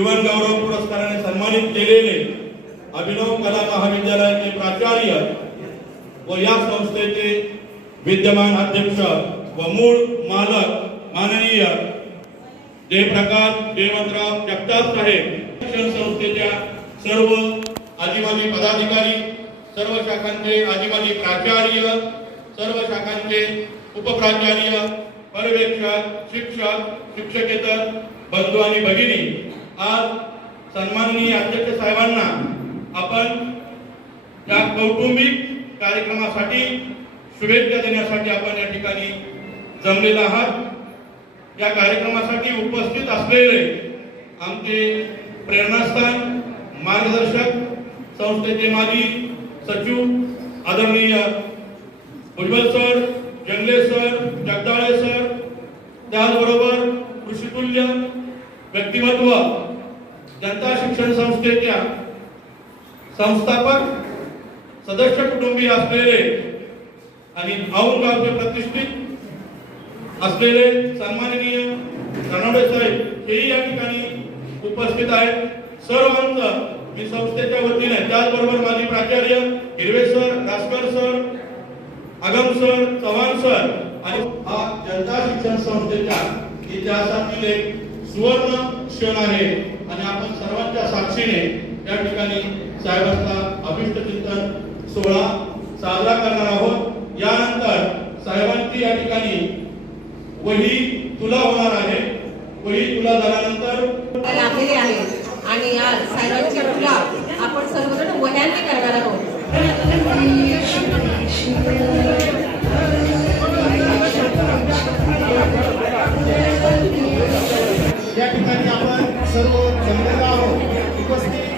जीवन गौरव पुरस्काराने सन्मानित केलेले अभिनव कला महाविद्यालयाचे प्राचार्य व या संस्थेचे विद्यमान अध्यक्ष व मूळ मालक माननीय जयप्रकाश जयवंतराव जगताप साहेब, शिक्षण संस्थेच्या सर्व आदिवासी पदाधिकारी, सर्व शाखांचे आदिवासी प्राचार्य, सर्व शाखांचे उपप्राचार्य, पर्यवेक्षक, शिक्षक, शिक्षकेतर बंधू आणि भगिनी, आज सन्माननीय अध्यक्ष साहेबांना आपण या कौटुंबिक कार्यक्रमासाठी शुभेच्छा देण्यासाठी आपण या ठिकाणी जमलेला आहात। या कार्यक्रमासाठी उपस्थित असलेले आमचे प्रेरणास्थान, मार्गदर्शक, संस्थेचे माजी सचिव आदरणीय उज्ज्वल सर, जंगले सर, जगदाळे सर, त्याचबरोबर कृषितुल्य व्यक्तिमत्व, जनता शिक्षण संस्थेच्या संस्थापक सदस्य कुटुंबीय असलेले आणि औंध गावचे प्रतिष्ठित असलेले सन्माननीय धनावडे साहेब हेही या ठिकाणी उपस्थित आहेत। सर्वांचं मी संस्थेच्या वतीने, त्याचबरोबर माजी प्राचार्य हिरवे सर, रासकर सर, आगम सर, चव्हाण सर आणि हा जनता शिक्षण संस्थेच्या इतिहासातील एक सुवर्ण क्षण आहे आणि आपण सर्वांच्या साक्षीने या ठिकाणी साहेबांचा अभिष्ट चिंतन सोहळा साजरा करणार आहोत। यानंतर साहेबांची या ठिकाणी वही तुला होणार आहे। वही तुला झाल्यानंतर लागलेले आहे आणि आज साहेबांची तुला आपण सर्वजण वह्यांनी करणार आहोत। या ठिकाणी आपण सर्व जमलेलो आहोत। उपस्थित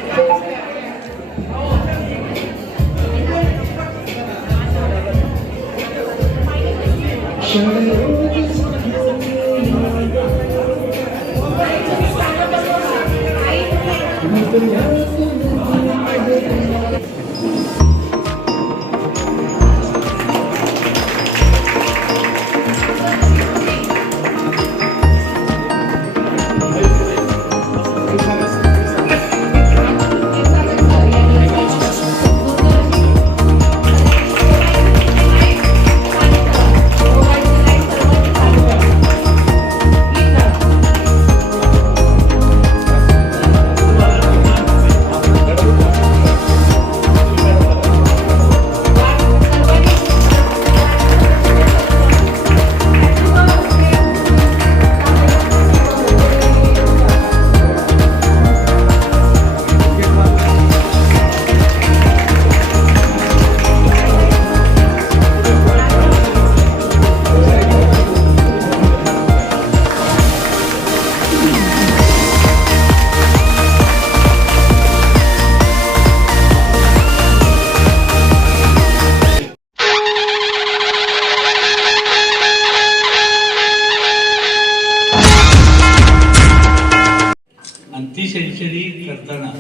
शैक्षणिक करताना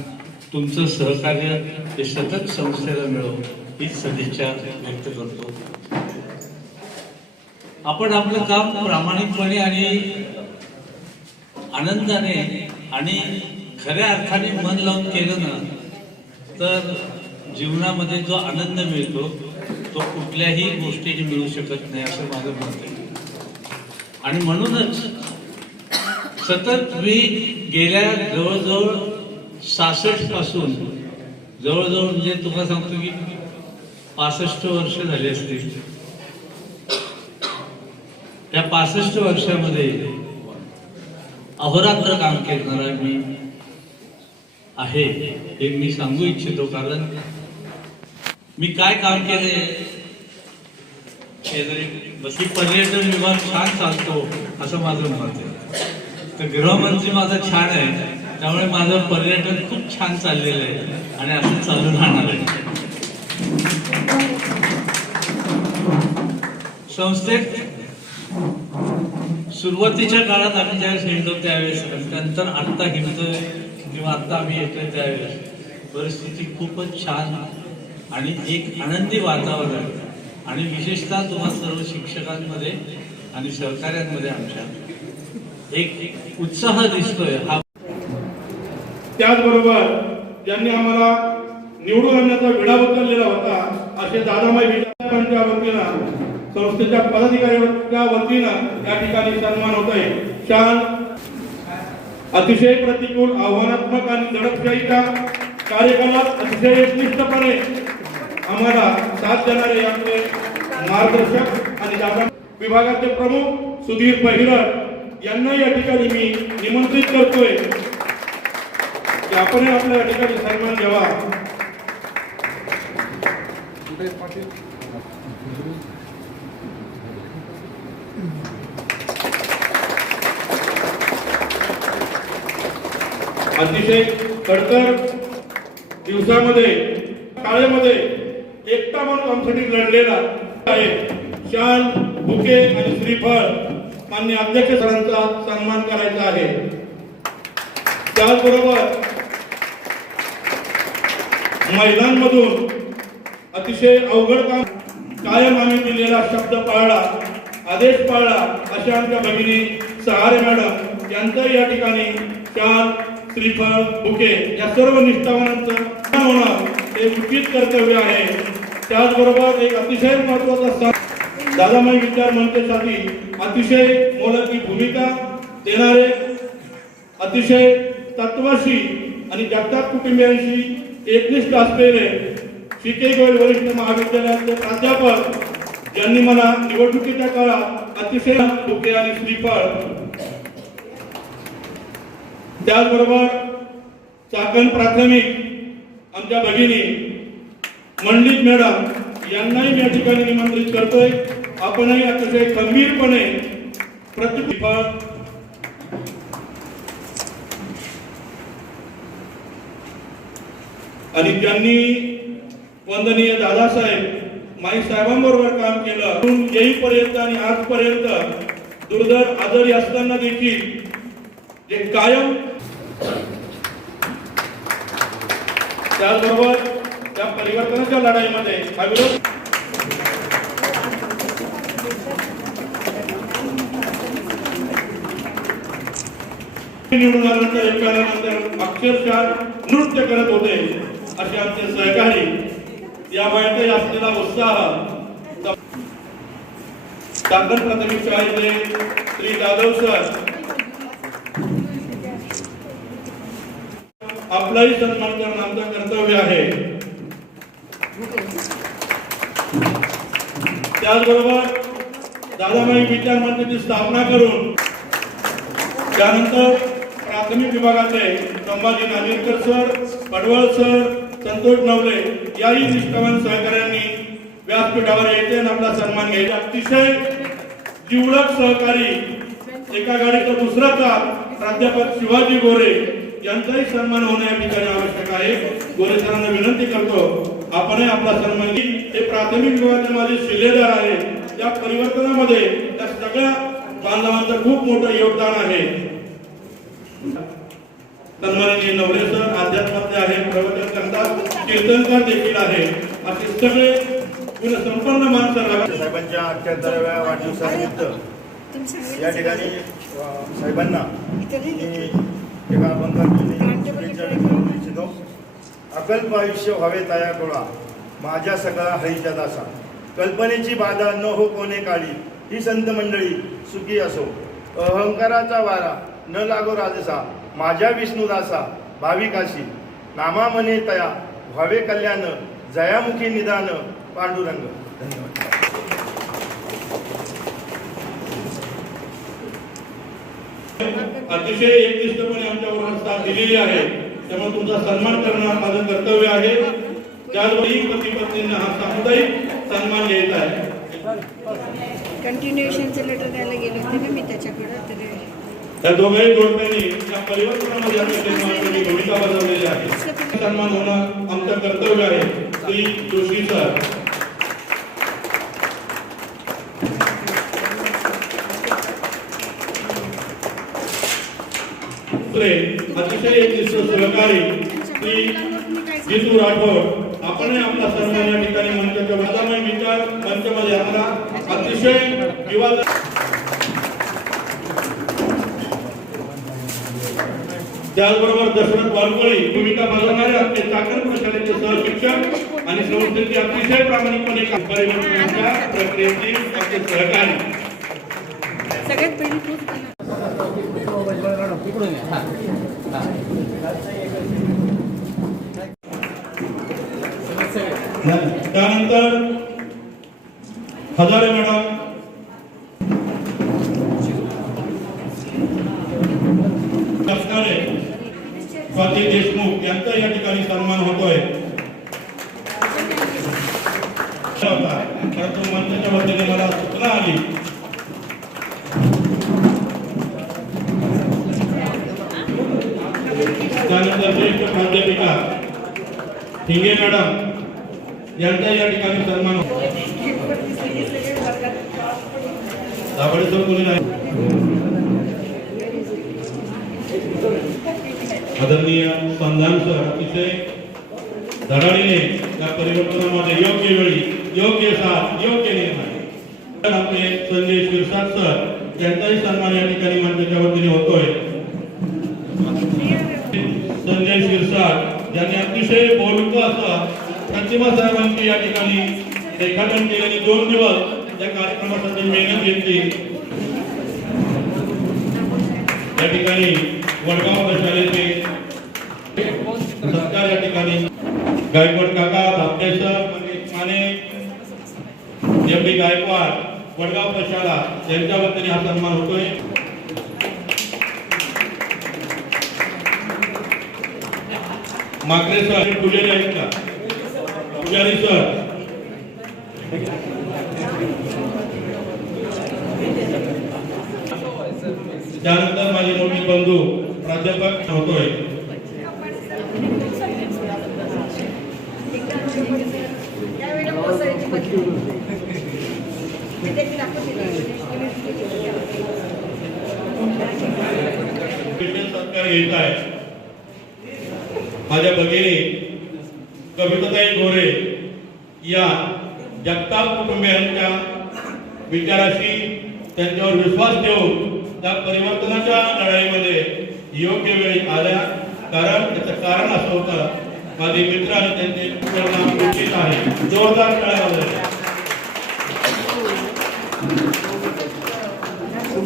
तुमचं सहकार्य हे सतत संस्थेला मिळो हीच सदिच्छा व्यक्त करतो। आपण आपलं काम प्रामाणिकपणे आणि आनंदाने आणि खऱ्या अर्थाने मन लावून केलं ना तर जीवनामध्ये जो आनंद मिळतो तो कुठल्याही गोष्टीने मिळू शकत नाही असं माझं मत आहे। आणि म्हणूनच सतत मी गेल्या जवळजवळ 66 पासून जवळजवळ म्हणजे तुम्हाला सांगतो की 65 वर्ष झाली असतील। त्या 65 वर्षामध्ये अहोरात्र काम करणारा मी आहे हे मी सांगू इच्छितो। कारण मी काय काम केले बसी पर्यटन विभाग छान चालतो असं माझं मत आहे। तर गृहमंत्री माझा छान आहे त्यामुळे माझं पर्यटन खूप छान चाललेलं आहे आणि असं चालू राहणार आहे। संस्थेत सुरुवातीच्या काळात आम्ही ज्यावेळेस हिंडतो त्यावेळेस नंतर आत्ता हिंडतोय किंवा आत्ता आम्ही येतोय त्यावेळेस परिस्थिती खूपच छान आणि एक आनंदी वातावरण आणि विशेषतः तुम्हा सर्व शिक्षकांमध्ये आणि सहकार्यांमध्ये आमच्या एक उत्साह दिसतोय। हा त्याचबरोबर ज्यांनी आम्हाला निवडून आणण्याचा विडा उचललेला होता असे दादामाई विचारांच्या वतीनं संस्थेच्या पदाधिकाऱ्यांच्या वतीनं या ठिकाणी सन्मान होत आहे. शान अतिशय प्रतिकूल आव्हानात्मक आणि दडपशाहीच्या कार्यकालात अतिशय एकनिष्ठपणे आम्हाला साथ देणारे आपले मार्गदर्शक आणि दादा विभागाचे प्रमुख सुधीर पहिरट यांना या ठिकाणी मी निमंत्रित करतोय की आपण आपल्या या ठिकाणी सन्मान द्यावा. अतिशय खडतर दिवसामध्ये काळेमध्ये एकटा म्हणून आमच्यासाठी लढलेला आहे. शाल बुके आणि श्रीफळ माननीय अध्यक्ष सरांचा सन्मान करायचा आहे. त्याचबरोबर महिलांमधून अतिशय अवघड काम कायम आम्ही दिलेला शब्द पाळला, आदेश पाळला अशा आमच्या भगिनी सहारे मॅडम यांचं या ठिकाणी शाल श्रीफळ बुके या सर्व निष्ठावानांचं होणं हे उचित कर्तव्य आहे. त्याचबरोबर एक अतिशय महत्वाचा दादामाई विचार मंचासाठी अतिशय मोलाची भूमिका देणारे अतिशय तत्वाशी आणि जगताप कुटुंबियांशी एकनिष्ठ असलेले शिके गोयल वरिष्ठ महाविद्यालयाचे प्राध्यापक ज्यांनी मला निवडणुकीच्या काळात अतिशय बुके आणि श्रीफळ, त्याचबरोबर चाकण प्राथमिक आमच्या भगिनी मंडित मॅडम यांनाही मी या ठिकाणी निमंत्रित करतोय. आपणही अतिशय गंभीरपणे प्रतिफळ आणि ज्यांनी वंदनीय दादासाहेब माई साहेबांबरोबर काम केलं येईपर्यंत आणि आजपर्यंत दुर्धर आजारी असताना देखील जे कायम, त्याचबरोबर त्या परिवर्तनाच्या लढाईमध्ये अविरोध निवडून आल्यानंतर एक काळानंतर अक्षरशः नृत्य करत होते असे आमचे सहकारी. या वयातही असलेला उत्साह चाकण प्राथमिक शाळेचे श्री जाधव सर आपलाही सन्मान करणं आमचं कर्तव्य आहे. त्याचबरोबर दादामाई विचार मंचाची स्थापना करून त्यानंतर प्राथमिक विभागाचे संभाजी नागेकर सर, पडवळ सर, संतोष नवले याही निष्ठावान सहकाऱ्यांनी व्यासपीठावर यायचे आणि आपला सन्मान घ्यायचा. अतिशय जिवलग सहकारी, एका गाडीचा दुसरा चाक प्राध्यापक शिवाजी गोरे यांचाही सन्मान होणे या ठिकाणी आवश्यक आहे. गोरे सरांना विनंती करतो आपणही आपला सन्मान. हे प्राथमिक विभागाचे माझे शिलेदार आहे. त्या परिवर्तनामध्ये त्या सगळ्या बांधवांचं खूप मोठं योगदान आहे. सन्माननीय नवले सर अध्यात्माचे आहे, प्रवचन करतात, कीर्तनकार देखील आहे. असे सगळे संपूर्ण माणसं साहेबांच्या 78व्या वाढदिवसानिमित्त या ठिकाणी साहेबांना एका इच्छितो. अकल्प आयुष्य व्हावे तया कोळा माझ्या सगळा हरीच्या दासा, कल्पनेची बाधा न हो कोणे काळी ही संत मंडळी सुखी असो. अहंकाराचा वारा न लागो राजसा माझ्या विष्णुदासा भाविकाशी, नामा मने तया व्हावे कल्याण जयामुखी निदान पांडुरंग. धन्यवाद. अतिशय एकनिष्ठपणे आमच्यावर साथ दिलेली आहे, त्यामुळे तुमचा सन्मान करणं माझं कर्तव्य आहे. त्याचवेळी पती पत्नींना हा सामुदायिक सन्मान घ्यायचा आहे. कंटिन्युएशनचं लेटर द्यायला गेले होते ना मी त्याच्याकडे, तर त्या दोघेही जोडप्यांनी या परिवर्तनामध्ये आपली भूमिका बजावलेली आहे. सन्मान होणं आमचं कर्तव्य आहे. श्री जोशी सर, अतिशय एकनिष्ठ सहकारी श्री जितू राठोड, आपण आपला सन्मान या ठिकाणी मंचाच्या दादामाई विचार मंचामध्ये आम्हाला अतिशय विवाद त्याचबरोबर दशरथ वालकोळी भूमिका बजावणाऱ्या ते चाकण प्रशालेचे सहशिक्षक आणि संस्थेचे अतिशय प्रामाणिकपणे परिवर्तनाच्या प्रक्रियेतील आपले सहकारी. सगळ्यात पहिली तूच त्यानंतर हजारे मॅडम, स्वाती देशमुख यांचा या ठिकाणी सन्मान होतोय. परंतु मंचाच्या वतीने मला सूचना आली त्यानंतर ज्येष्ठ प्राध्यापिका हिंगे मॅडम यांचा या ठिकाणी सन्मान होतो. दाभाडेसर कोणी नाही. आदरणीय संधान सर अतिशय धडाडीने या परिवर्तनामध्ये योग्य वेळी योग्य साथ योग्य निर्णय. तर आपले संजय शिरसाट सर यांचाही सन्मान या ठिकाणी मंचाच्या वतीने होतोय. संजय शिरसाट यांनी अतिशय बोलकं असं प्रतिमा साहेबांची या ठिकाणी रेखाटन केलेली 2 दिवस या कार्यक्रमासाठी मेहनत घेतली. या ठिकाणी वडगाव प्रशालेचे सत्कार या ठिकाणी गायकवाड काका, धापटे सर, माने, एम.डी. गायकवाड वडगाव प्रशाला यांच्या वतीने हा सन्मान होतोय. माकरे सर पुजारी आहेत का? पुजारी सर त्यानंतर माझे मोठे बंधू प्राध्यापक होतोय. सत्कार घेत आहे माझ्या भगिनी कविताताई गोरे या जगताप कुटुंबियांच्या विचाराशी त्यांच्यावर विश्वास ठेवून त्या परिवर्तनाच्या लढाईमध्ये योग्य वेळी आल्या. कारण त्याचं कारण असं होतं माझे मित्र आणि त्यांचे परिणाम उचित आहे. जोरदार टाळ्या वाजवल्या.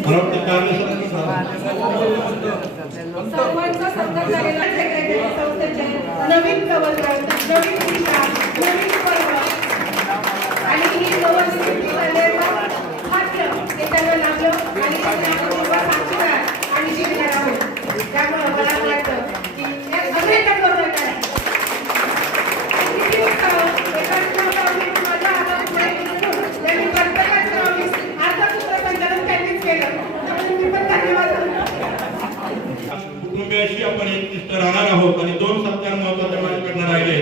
मला वाटतं सर्वांचा सत्कार झालेला आहे. नवीन कवच, नवीन दिशा, नवीन पर्व आणि ही नवीन स्थिती झालेला भाग्य हे त्यांना लाभलं आणि साक्षीदार आणि जिंकणार आहोत. त्यामुळे मला वाटतं की अनेक बरोबर काय माझ्या हातात त्यांनी कर्तव्याचं अर्थसूत्र संचालन त्यांनीच केलं. मी पण धन्यवाद. कुटुंबियाशी आपण एकनिष्ठ राहणार आहोत आणि 2 सत्कार महत्वाचे माझ्याकडे राहिले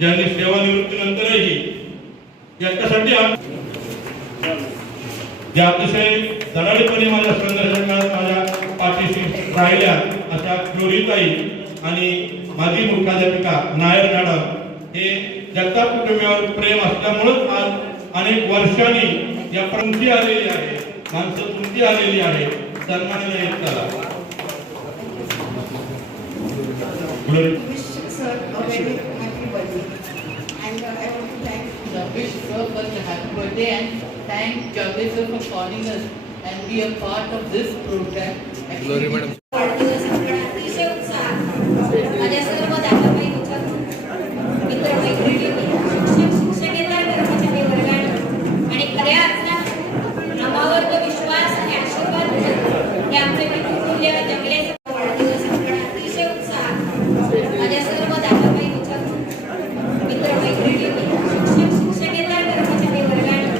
ज्यांनी सेवानिवृत्तीनंतरही यांच्यासाठी ज्या अतिशय धडाडीपणे माझ्या संघर्षात माझ्या पाठीशी राहिल्या अशा फ्लोरीताई आणि माझी मुख्याध्यापिका नायर मॅडम हे जगताप कुटुंबियावर प्रेम असल्यामुळेच आज अनेक वर्षांनी या पंक्ती आलेली आहे, माणसं तुमची आलेली आहे. सन्मानाने येत चला. Sir, a very happy birthday. And I want to thank wish sir for a happy birthday and thank Javed sir for calling us and be a part of this program. Glory madam. वाढदिवस अतिशय उत्साह माझ्या सर्व दादाबाईंच्या मित्र मैत्रिणींनी शिक्षकेतर कर्मचारी वर्गाने आणि खऱ्या अर्थात आम्हावर जो विश्वास आणि आशीर्वाद हे आमचे पितृतुल्य जंगले. वाढदिवस अतिशय उत्साह माझ्या सर्व दादाबाईंच्या मित्र मैत्रिणींनी शिक्षकेतर कर्मचारी वर्गाने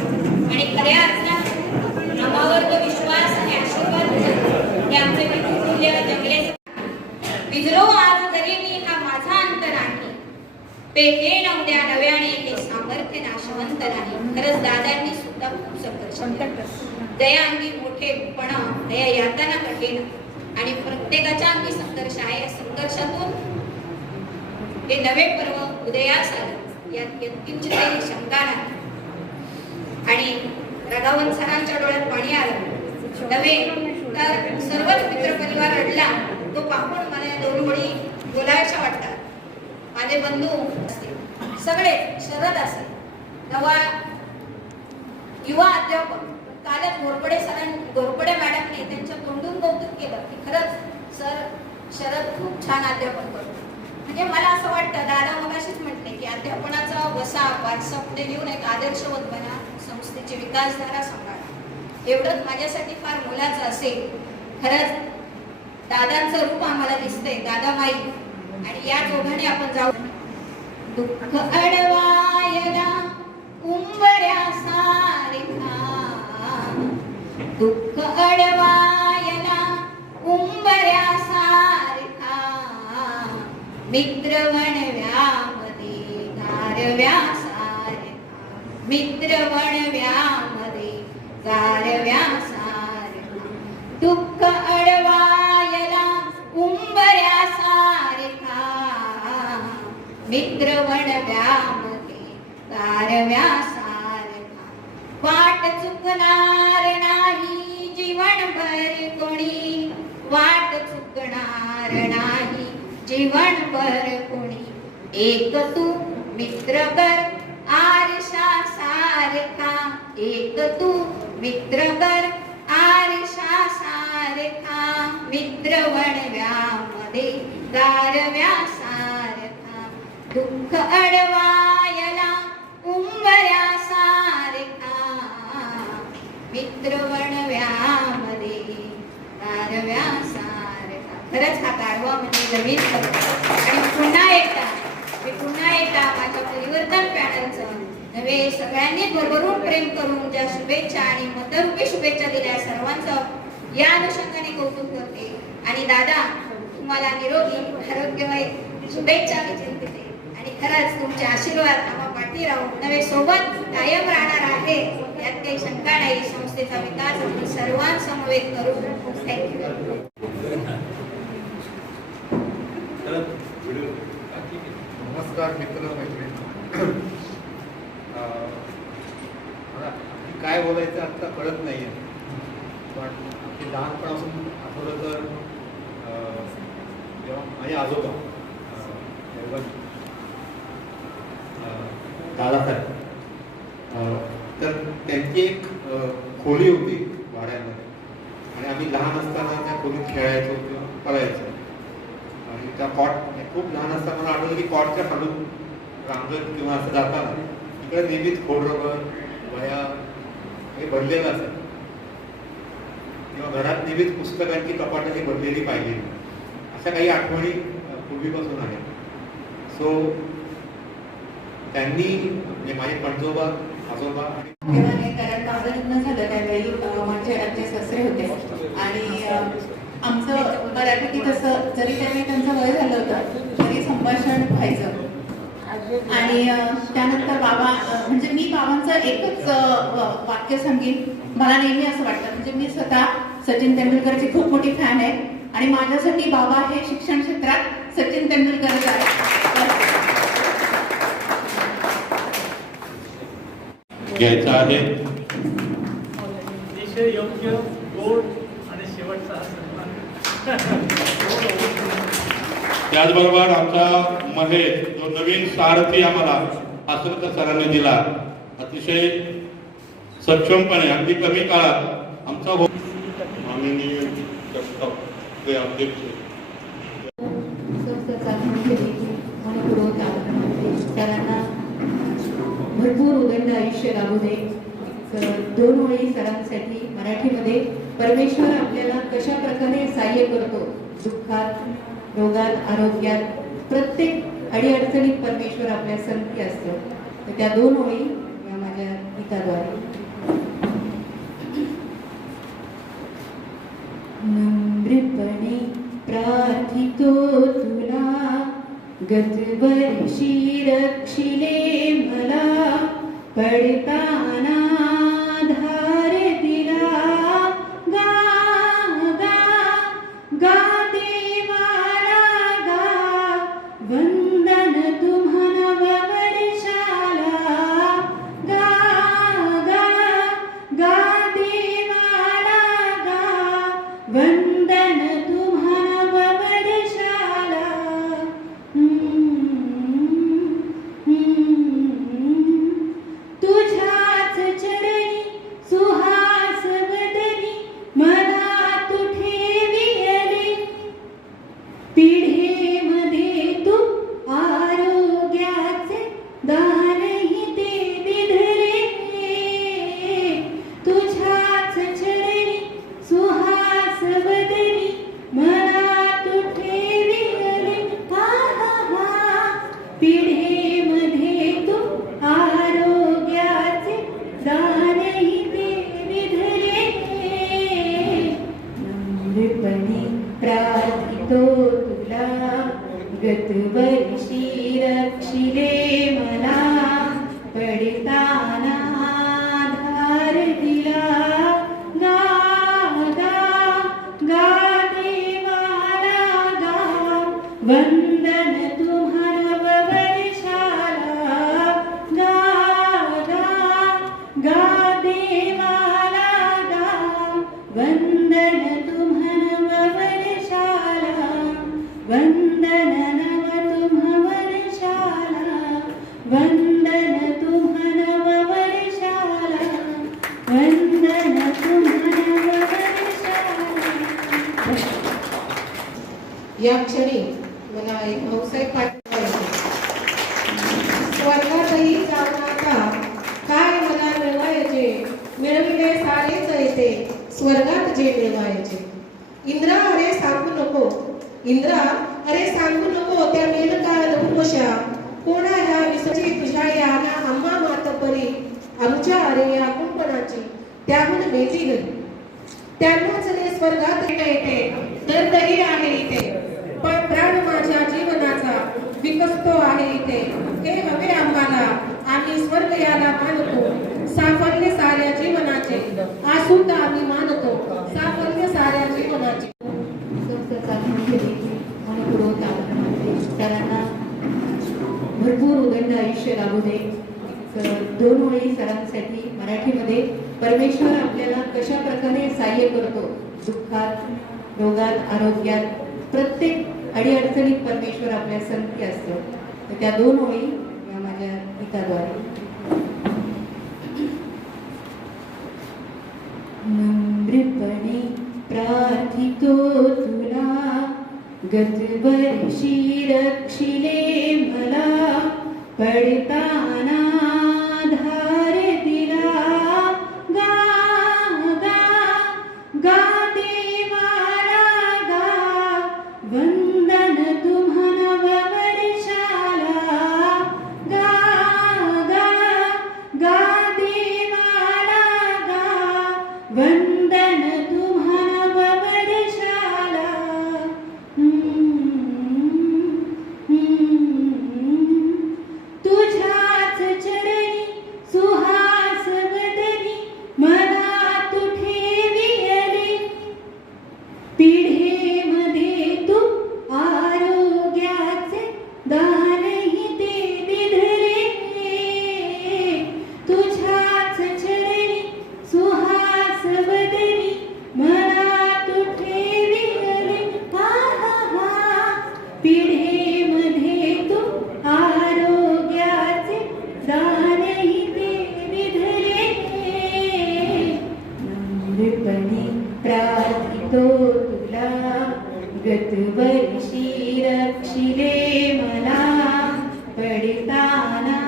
आणि खऱ्या अर्थात आम्हावर जो विश्वास आणि आशीर्वाद हे आमचे पितृतुल्य जंगले. विजरो आज जरी मी हा माझा अंत नाही, पेटे उद्या नव्याने हे सामर्थ्य नाशवंत नाही. खरंच दादांनी सुद्धा खूप संघर्ष दयाअंगी मोठेपणा दया यातना कठीण आणि प्रत्येकाच्या अंगी संघर्ष आहे. या संघर्षातून हे नवे पर्व उदयास आलं यात किंचित शंका नाही. आणि राघवन सरांच्या डोळ्यात पाणी आलं नव्हे तर सर्वच मित्रपरिवार रडला तो पाहून मला या दोन ओळी बोलायच्या वाटतात. माझे बंधू असतील सगळे, शरद असेल, नवा युवा अध्यापक, कालच घोरपडे मॅडमने त्यांच्या तोंडून कौतुक केलं की खरंच सर शरद खूप छान अध्यापन करतो. म्हणजे मला असं वाटतं, दादा मगाशीच म्हटले की अध्यापनाचा वसा वारसा पुढे घेऊन एक आदर्शवत बना, संस्थेची विकासधारा सांभाळा. एवढंच माझ्यासाठी फार मोलाचं असेल. खरंच दादांचं रूप आम्हाला दिसतंय, दादा माई, आणि या दोघांनी आपण जाऊ. दुःख अडवायला उंबऱ्या सारखा, दुःख अडवायला उंबऱ्या सारखा, मित्र वणव्यामध्ये गारव्या सारखा, मित्र वणव्यामध्ये गारव्या सारखा, दुःख अडवायला उंबऱ्या सारखा, मित्र वणव्यामध्ये गारव्या सारखा, वाट चुकणार नाही जीवनभर कोणी, वाट चुकणार नाही जीवनभर कोणी, एक तू मित्र कर आरशा सारखा, एक तू मित्र कर आरशा सारखा, मित्र वणव्यामध्ये गारव्या सारखा, दुःख अडवायला उंबऱ्या सारखा, मित्र वणव्यामध्ये गारव्या सारखा. खरंच हा गारवा म्हणजे जमीन आणि पुन्हा एकदा माझ्या परिवर्तन पॅनलचं नव्हे सगळ्यांनी भरभरून प्रेम करून ज्या शुभेच्छा आणि मतरूपी शुभेच्छा दिल्या सर्वांचं या अनुषंगाने कौतुक करते. आणि दादा तुम्हाला निरोगी आरोग्यमय शुभेच्छा विचारते. आणि खरंच तुमचे आशीर्वाद आम्हा पाठी राहून नव्हे सोबत कायम राहणार आहे यात काही शंका नाही. संस्थेचा विकास आम्ही सर्वांसमवेत करू. थँक्यू. नमस्कार मित्र मैत्रिणी. काय बोलायचं आत्ता कळत नाही आहे, पण ते लहानपणापासून आठवलं तर जेव्हा माझे आजोबा दादासाहेब, तर त्यांची एक खोली होती वाड्यामध्ये आणि आम्ही लहान असताना त्या खोलीत खेळायचो किंवा पळायचो. आणि त्या खूप लहान असताना मला आठवलं की कॉटच्या खालून रांगत किंवा असं जाताना इकडे नेहमीच खोडरबर वह्या हे भरलेलं असेल किंवा घरात नेहमीच पुस्तकांची कपाटं ही भरलेली पाहिजे. अशा काही आठवणी पूर्वीपासून आहेत. सो त्यांनी म्हणजे माझे पणजोबा आजोबा तेव्हा कारण माझं लग्न झालं त्यावेळी माझे आजी सासरे होते आणि आमचं बऱ्यापैकी तसं जरी त्यावेळी त्यांचं वय झालं होतं तरी संभाषण व्हायचं. आणि त्यानंतर बाबा म्हणजे मी बाबांचं एकच वाक्य सांगेन. मला नेहमी असं वाटतं म्हणजे मी स्वतः सचिन तेंडुलकरची खूप मोठी फॅन आहे आणि माझ्यासाठी बाबा हे शिक्षण क्षेत्रात सचिन तेंडुलकरच आहे. घ्यायचा आहे अतिशय योग्य गोड आणि शेवटचा सन्मान. त्याचबरोबर आमचा महेश जो नवीन सारथी आम्हाला आसनकर सरांनी दिला, अतिशय सक्षमपणे अगदी कमी काळात आमचा माननीय अध्यक्ष सरांना भरपूर उदंड आयुष्य लाभू दे. दोन ओळी सरांसाठी मराठीमध्ये. परमेश्वर आपल्याला कशा प्रकारे सहाय्य करतो दुःखात, रोगात, आरोग्यात, प्रत्येक अडीअडचणीत परमेश्वर आपल्या संगती असतो. तर त्या दोन ओळी या माझ्या गीताद्वारे. नम्रपणे प्रार्थितो तुला गतवर्षी रक्षिले मला पडताना धार दिला गा गा गा देवाला गा वंदन तुम्हा नववर्षाला गा गा गा देवाला गा वंदन तुम्हा नववर्षाला नम्रपणे प्रार्थितो तुला गतवर्षी रक्षिले मला पडताना धार दिला गा गा गा देवाला गा वंदन तुम्हाला वर्षाला गा गा गा देवाला गा वंदन तुम्हाला वर्षाला वंदन नव तुम्हा वर्षाला वंदन तुम्हाला वर्षाला वंदन तुम्हाला वर्षाला. या क्षणी मला एक भाऊसाहेब पाटील स्वर्गातही जाऊन आता काय मला मिळवायचे मिळविले सारेच येते स्वर्गात जे मिळवायचे. इंद्रा अरे सांगू नको इंद्रा अरे सांगू नको त्या मेनका लघुकोशा कोणा ह्या विसची तुझ्या याना आम्हा मातपरी आमच्या अरे या कुंपणाची त्याहून बेटी घरी त्यांनाच रे स्वर्गात येते तर तरी आहे इथे पण प्राण माझ्या जीवनाचा विकसतो आहे इथे हे हवे आम्हाला आम्ही स्वर्ग याला मानतो साफल्य साऱ्या जीवनाचे आसूत आम्ही मानतो साफल्य साऱ्या जीवनाचे. सरांना भरपूर उदंड आयुष्य लाभू दे. 2 ओळी सरांसाठी मराठीमध्ये परमेश्वर आपल्याला कशा प्रकारे सहाय्य करतो दुःखात रोगात आरोग्यात प्रत्येक अडीअडचणीत परमेश्वर आपल्या संगती असतो. तर त्या 2 ओळी या माझ्या गीताद्वारे. नम्रपणे प्रार्थितो तुला गतवर्षी रक्षिले मला पडताना धार दिला गा गा गा देवाला गा वंदन तुम्हाला वर्षाला गा गा गा देवाला गा वंदन तुम्हाला वर्षाला. तुझ्याच चरणी सुहास बदनी मला तू ठेविले पिढेमध्ये तू आरोग्याचे दानही ते विधले तुझ्याच चरणी सुहास बदनी मला तू ठेविले हा हा हा पिढेमध्ये तू आरोग्याचे दानही ते विधले. नम्रपणे प्रार्थितो तुला गतवर्षी रक्षिले मला पडताना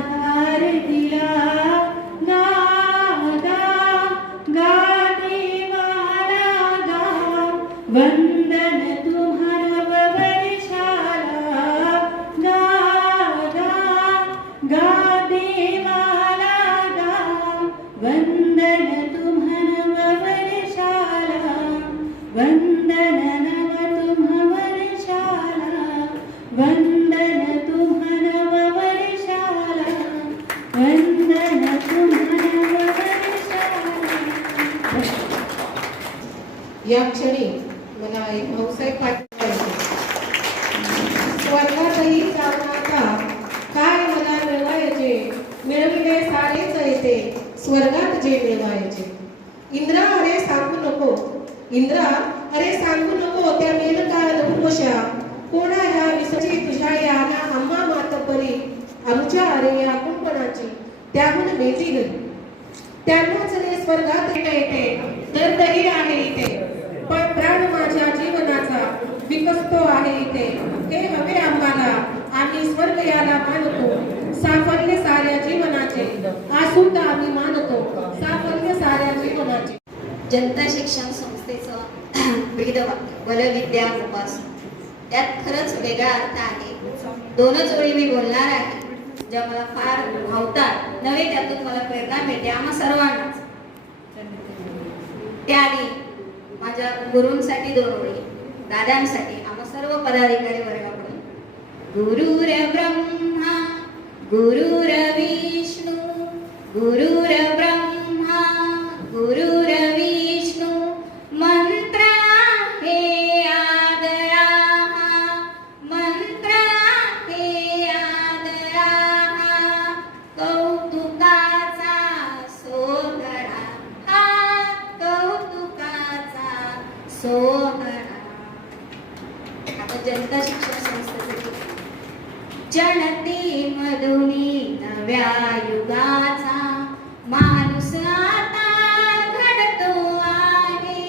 धार दिला गा गा गा देवाला गा वंदन तुम्हाला वर्षाला गा गा गा देवाला गा वंदन तुम्हाला वर्षाला वंदन नव तुम्हा वर्षाला वंदन तुम्हाला वर्षाला वंदन तुम्हाला वर्षाला. या क्षणी मला एक भाऊसाहेब पाटील स्वर्गातही जाऊन आता काय मला मिळवायचे मिळविले सारेच येते स्वर्गात जे मिळवायचे. इंद्रा अरे सांगू नको इंद्रा अरे सांगू नको त्या मेनका लघुकोशा कोणा ह्या विसची तुझ्या याना आम्हा मातपरी आमच्या अरे या कुंपणाची त्याहून बेटी घरी त्यांनाच रे स्वर्गात येते तर तरी आहे इथे पण प्राण माझ्या जीवनाचा विकसतो आहे इथे हे हवे आम्हाला आम्ही स्वर्ग याला मानतो साफल्य साऱ्या जीवनाचे आसूत आम्ही मानतो साफल्य साऱ्या जीवनाचे. जनता शिक्षण संस्थेचं ब्रीद वाक्य बलविद्या उपासना त्यात खरंच वेगळा अर्थ आहे. 2च ओळी मी बोलणार आहे ज्या मला फार भावतात नवे त्यातून मला प्रेरणा मिळते आम्हा सर्वांनाच. त्याने माझ्या गुरूंसाठी 2 ओळी, दादांसाठी, आम्हा सर्व पदाधिकारी वर्गाकडून. गुरुर्ब्रह्मा गुरुर्विष्णू गुरुर्ब्रह्मा गुरुर्विष्णू मंत्र हे आदरा मंत्र हे आदरा कौतुकाचा सोहळा हा कौतुकाचा सोहळा. आता जनता शिक्षण संस्थेचे जनते मधुनी नव्या युगाचा माणूस आता घडतो आहे.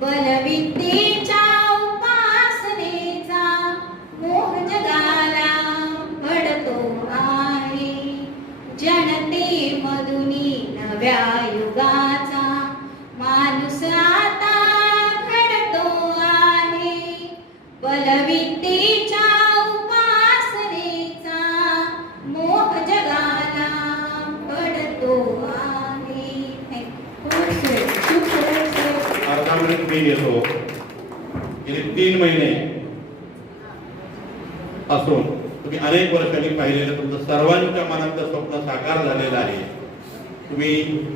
बलविद्येच्या उपासनेचा मोह जगाला पडतो आहे. जनते मधुनी नव्या युगाचा माणूस आता घडतो आहे. बलविद्येच्या उपासनेचा मोह जगाला पडतो आहे. अर्धा मिनिट मी घेतो. गेले 3 महिने पासून तुम्ही अनेक वर्षांनी पाहिलेलं तुमचं सर्वांच्या मनातलं स्वप्न साकार झालेलं आहे. तुम्ही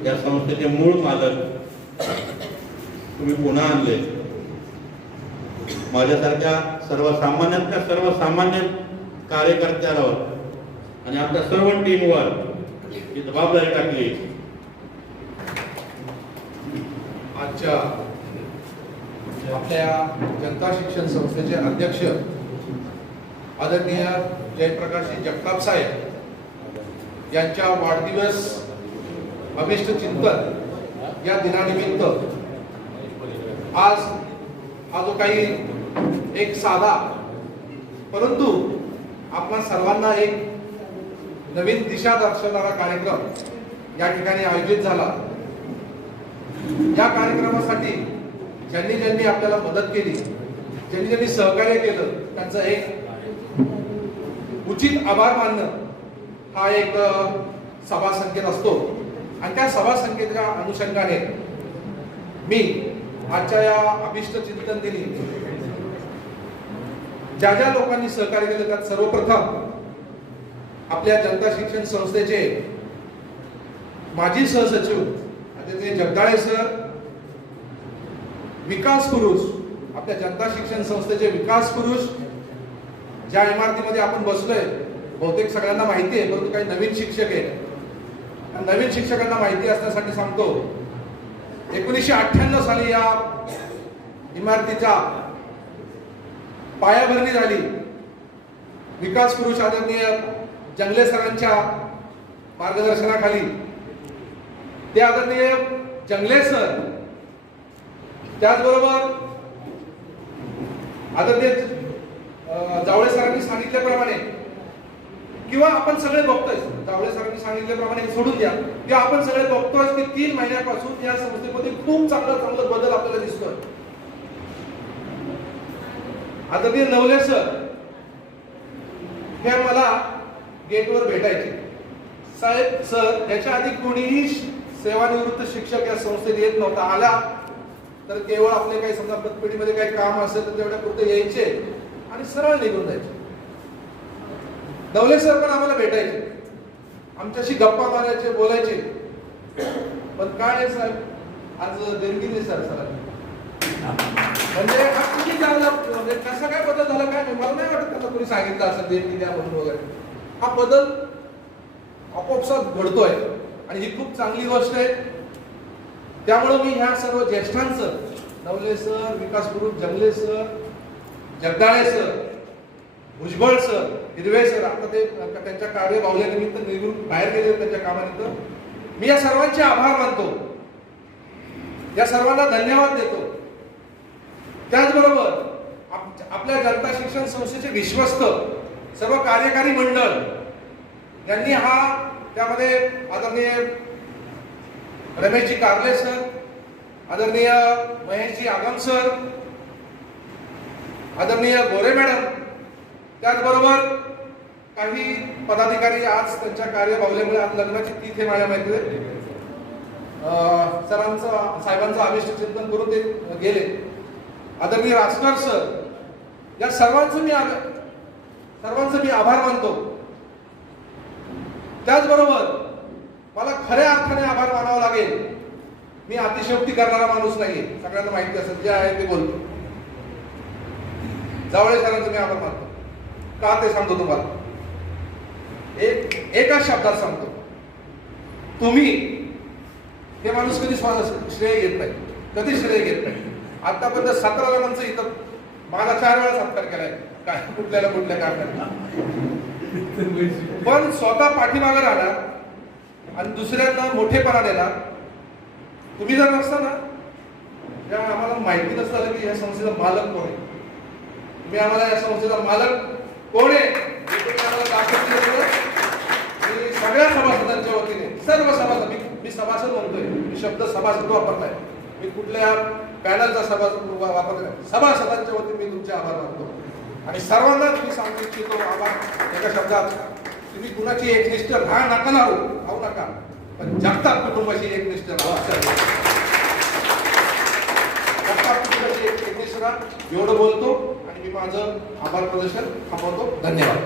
या संस्थेचे मूळ मालक तुम्ही पुन्हा आणले. माझ्यासारख्या सर्वसामान्यातल्या सर्वसामान्य कार्यकर्त्यावर आणि आपल्या सर्व टीमवर ही जबाबदारी टाकली. आजच्या आपल्या जनता शिक्षण संस्थेचे अध्यक्ष आदरणीय जयप्रकाशजी जगताप साहेब यांच्या वाढदिवस अभिष्ट चिंतन या दिनानिमित्त आज हा जो काही एक साधा परंतु आपण सर्वांना एक नवीन दिशा दर्शवणारा कार्यक्रम या ठिकाणी आयोजित झाला. या कार्यक्रमासाठी ज्यांनी ज्यांनी आपल्याला मदत केली, ज्यांनी ज्यांनी सहकार्य केलं, त्यांचं एक उचित आभार मानणं हा एक सभा संकेत असतो. आणि त्या सभा संकेताच्या अनुषंगाने मी आजच्या या अभिष्ट चिंतन दिनी ज्या ज्या लोकांनी सहकार्य केलं त्यात सर्वप्रथम आपल्या जनता शिक्षण संस्थेचे माजी सहसचिव आदरणीय जगदाळे सर, विकास पुरुष, आपल्या जनता शिक्षण संस्थेचे विकास पुरुष, ज्या इमारतीमध्ये आपण बसलोय बहुतेक सगळ्यांना माहिती आहे, परंतु काही नवीन शिक्षक आहेत. नवीन शिक्षकांना माहिती असण्यासाठी सांगतो, 1998 साली या इमारतीचा पायाभरणी झाली. विकास पुरुष आदरणीय जंगले सरांच्या मार्गदर्शनाखाली. ते आदरणीय जंगले सर, त्याचबरोबर आदरणीय जावळे सरांनी सांगितल्याप्रमाणे किंवा आपण सगळे बघतोय, जावळे सरांनी सांगितल्याप्रमाणे सोडून द्या की आपण सगळे बघतोय की 3 महिन्यापासून या संस्थेमध्ये खूप चांगला बदल आपल्याला दिसतोय. आदरणीय नवले सर हे मला गेटवर भेटायचे. साहेब सर, याच्या आधी कोणीही सेवानिवृत्त शिक्षक या संस्थेत येत नव्हता. आला तर केवळ आपले काही समजा पतपेढीमध्ये काही काम असेल तर तेवढ्या पुरते यायचे आणि सरळ निघून जायचे. नवले सर पण आम्हाला भेटायचे, आमच्याशी गप्पा मारायचे, बोलायचे. पण काय आहे साहेब, आज देणगी नाही सर सरांनी. म्हणजे हा किती चांगला, म्हणजे कसा काय बदल झाला काय मला नाही वाटत त्यांना कोणी सांगितलं असं देणगी द्या म्हणून वगैरे. हा बदल आपोआप घडतोय आणि ही खूप चांगली गोष्ट आहे. त्यामुळे मी ह्या सर्व ज्येष्ठांचं, नवले सर, विकास पुरुष, Jangle sir, Jagdale sir, Bhujbal sir, Hirve sir, आता ते त्यांच्या कार्य बाहुल्यानिमित्त निघून बाहेर गेले त्यांच्या कामानिमित्त, मी या सर्वांचे आभार मानतो, या सर्वांना धन्यवाद देतो. त्याचबरोबर आपल्या जनता शिक्षण संस्थेचे विश्वस्त सर्व कार्यकारी मंडळ यांनी हा, त्यामध्ये आदरणीय रमेशजी कारले सर, आदरणीय महेशजी आगम सर, आदरणीय गोरे मॅडम, त्याचबरोबर काही पदाधिकारी आज त्यांच्या कार्य बाहुल्यामुळे आज लग्नाची तिथी माझ्या माहिती साहेबांचं अभिष्ट चिंतन करून ते गेले. आदरणीय राजकर सर, या सर्वांचं मी आभार मानतो. त्याचबरोबर मला खऱ्या अर्थाने आभार मानावा लागेल. मी अतिशयोक्ती करणारा माणूस नाही, सगळ्यांना माहिती असेल, जे आहे ते बोलतो. जावळे सरांचं मी आभार मानतो. का ते सांगतो तुम्हाला, एका शब्दात सांगतो. तुम्ही हे माणूस कधी श्रेय घेत नाही, कधी श्रेय घेत नाही. आतापर्यंत 17 जणांचं इथं मला 4 वेळा सत्कार केलाय, काय कुठल्या कारणाने. पण स्वतः पाठीमागे राहणार आणि दुसऱ्यांना मोठेपणा देणार. तुम्ही जर नसता ना, तेव्हा आम्हाला माहिती नसतं की या संस्थेचा मालक कोण आहे. तुम्ही आम्हाला या संस्थेचा मालक कोण आहे हे तुम्ही आम्हाला दाखवून दिलं. मी सगळ्या सभासदांच्या वतीने, सर्व सभासद, मी सभासद म्हणतोय, मी शब्द सभासद वापरलाय, मी कुठल्या पॅनलचा सभासद वापरलाय, सभासदांच्या वतीने मी तुमचे आभार मानतो. आणि सर्वांनाच मी सांगू इच्छितो आभार एका शब्दात. तुम्ही कुणाची एकनिष्ठ नका राहू नका, पण जगताप कुटुंबाची एकनिष्ठ राहा. जगताप कुटुंबाची एकनिष्ठ राहा, एवढं बोलतो आणि मी माझं आभार प्रदर्शन थांबवतो. धन्यवाद.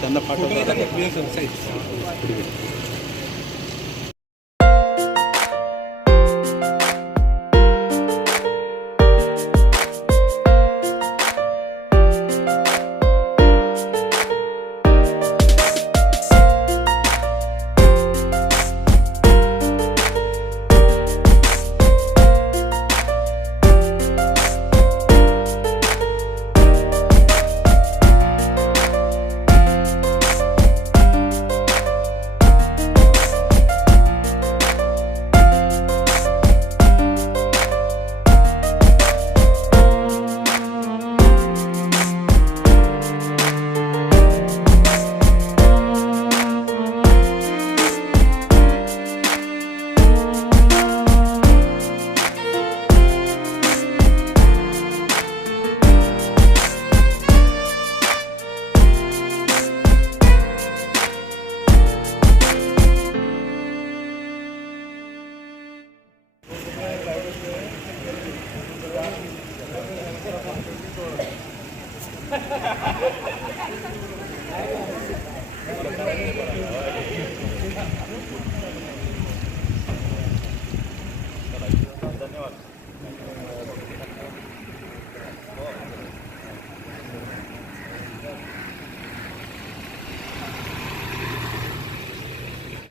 त्यांना पाठवतो.